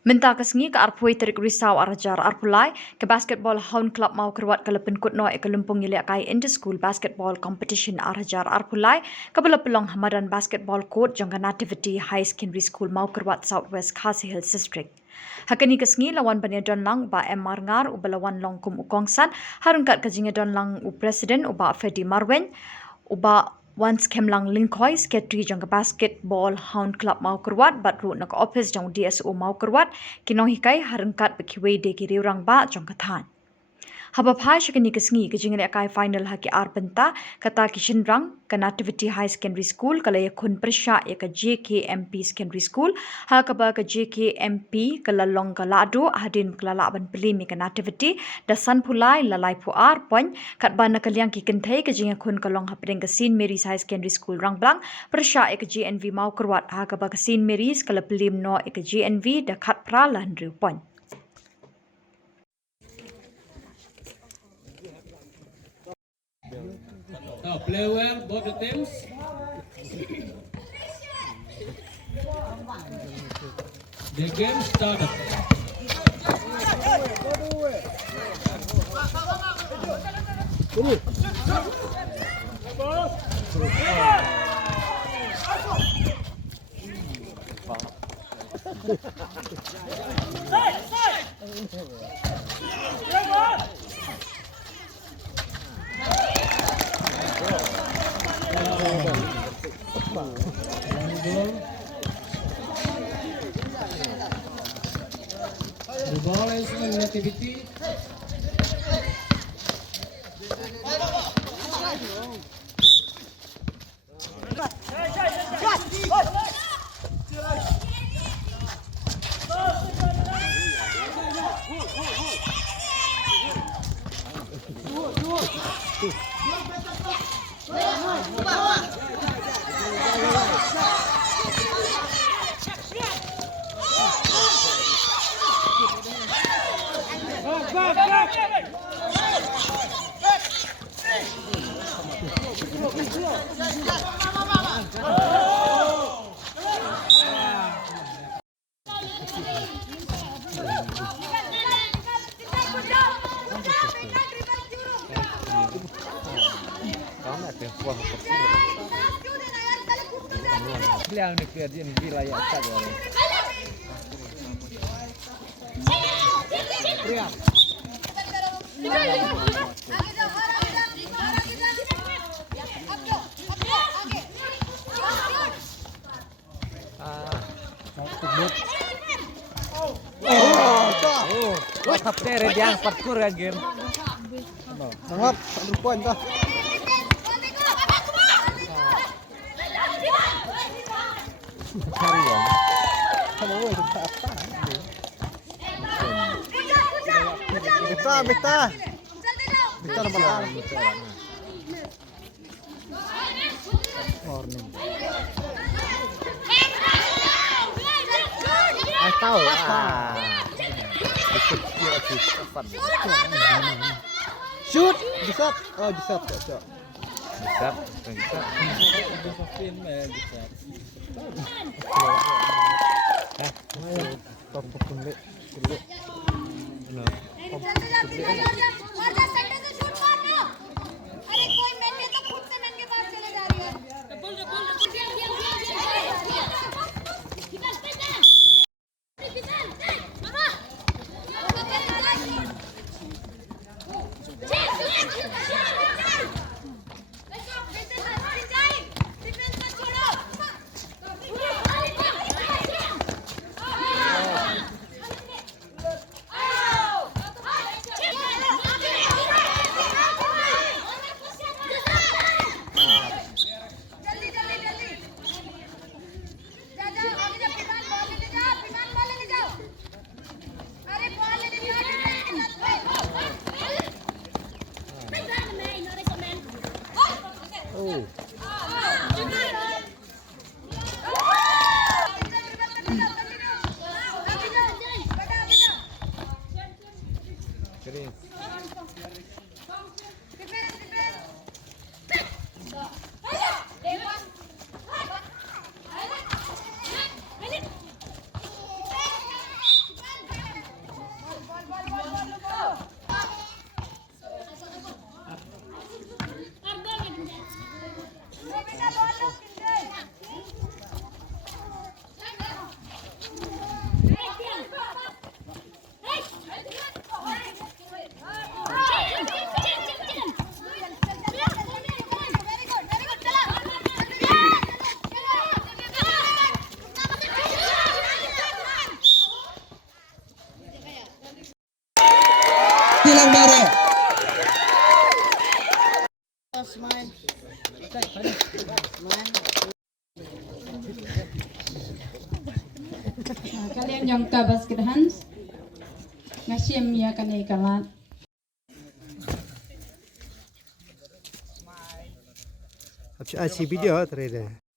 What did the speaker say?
Minta kesengi ke arpui terik risau arajar arpulai ke basketball Hound Club Mawkyrwat ke lepin kutno ke lumpung ilek kai inter-school basketball competition arajar arpulai ke belapelong hamadan basketball court jangka Nativity High Secondary School Mawkyrwat Southwest Khasi Hills District. Hakani kesengi lawan banyadon lang ba MR ngar ubalawan long kum ukongsan harungkat kejingadon lang u presiden uba Fedi Marwen uba once Kemlang Lingkoi sekretari jangka basketball Hound Club Mawkyrwat batru nak office jang DSO Mawkyrwat kinong hikai harengkat bekiwe de kiri orang ba jangka than. Haba phai shakani kesengi kejingan akai final haki arbenta kata kishinrang ke Nativity High Secondary School kala yakun persya ya ke Jkmp Secondary School ha kaba ke Jkmp ke lalong ke lado hadin ke lalaban pelimi ke Nativity dasan pulai lalai puar pon kat bana kaliang ki kentai kejingan kun kalong hapring ke St Mary's High Secondary School Rangblang persya ya ke JNV Mawkyrwat ha kaba ke St Mary's ke pelim no ya ke JNV dekat pralan riu pon. Now play well, both the teams. The game started. The ball is in Nativity. Yang ni kerja ni wilayah tak boleh. Tetap deh dia angkat kur ya game. Sangat, 1 poin dah. Cari ya. Kalau boleh kita apa? Beta. Beta nomor 6. Morning. Tahu. Shoot, disap. Oh, disap. Disap. yang baru. Kalian yang ka basket hands ngasih ya kan ikalat Aci video trader.